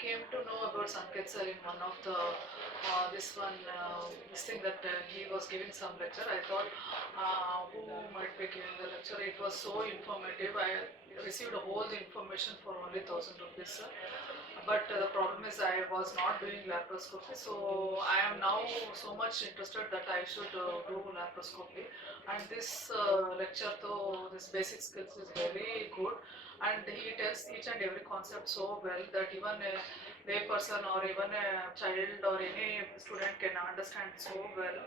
came to know about Sanket sir in one of the this thing that he was giving some lecture. I thought who might be giving the lecture. It was so informative. I received all the information for only 1,000 rupees, sir. But the problem is I was not doing laparoscopy, so I am now so much interested that I should do laparoscopy. And this lecture, though this basic skills is very good, and he tells each and every concept so well that even a lay person or even a child or any student can understand so well.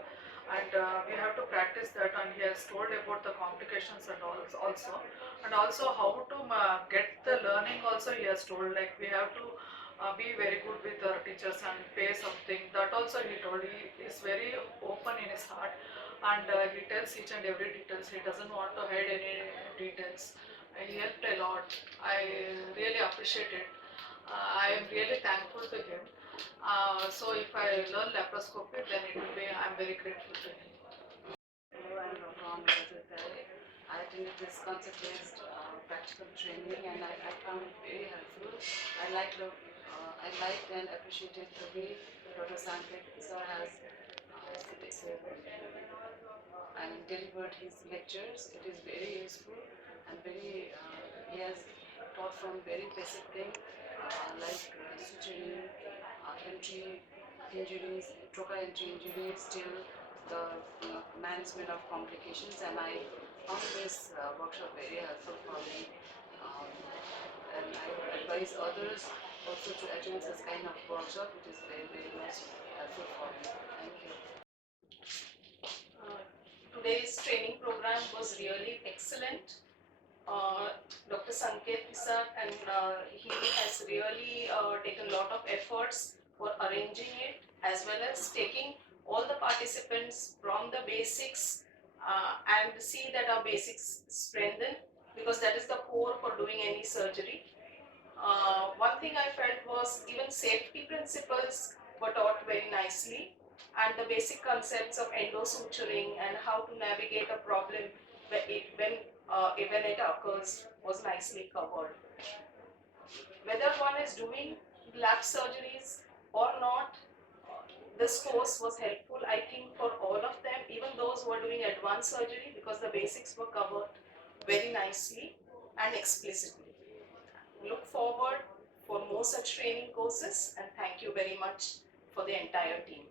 And we have to practice that. And he has told about the complications and also, and also how to get the learning. Also, he has told like we have to be very good with our teachers and pay something. That also he told. He is very open in his heart, and he tells each and every details. He doesn't want to hide any details. He helped a lot. I really appreciate it. I am really thankful to him. So if I learn laparoscopy, then it will be. I am very grateful to him. Hello, I'm Ron Rajatare. I attended this concept-based practical training, and I found it very helpful. I liked and appreciated the way Dr. Sanket sir has delivered his lectures. It is very useful and very. He has taught from very basic thing like suturing, entry injuries, trocar entry injuries, till the management of complications, and I found this workshop very helpful for me. Um, and I would advise others also to attend this kind of workshop. It is very, very much helpful for me. Thank you. Today's training program was really excellent. Dr. Sanket sir, and he has really taken a lot of efforts for arranging it, as well as taking all the participants from the basics and see that our basics strengthen, because that is the core for doing any surgery. One thing I felt was even safety principles were taught very nicely, and the basic concepts of endosuturing and how to navigate a problem when it occurs was nicely covered. Whether one is doing lap surgeries or not, this course was helpful, I think, for all of them, even those who are doing advanced surgery, because the basics were covered very nicely and explicitly. Look forward for more such training courses, and thank you very much for the entire team.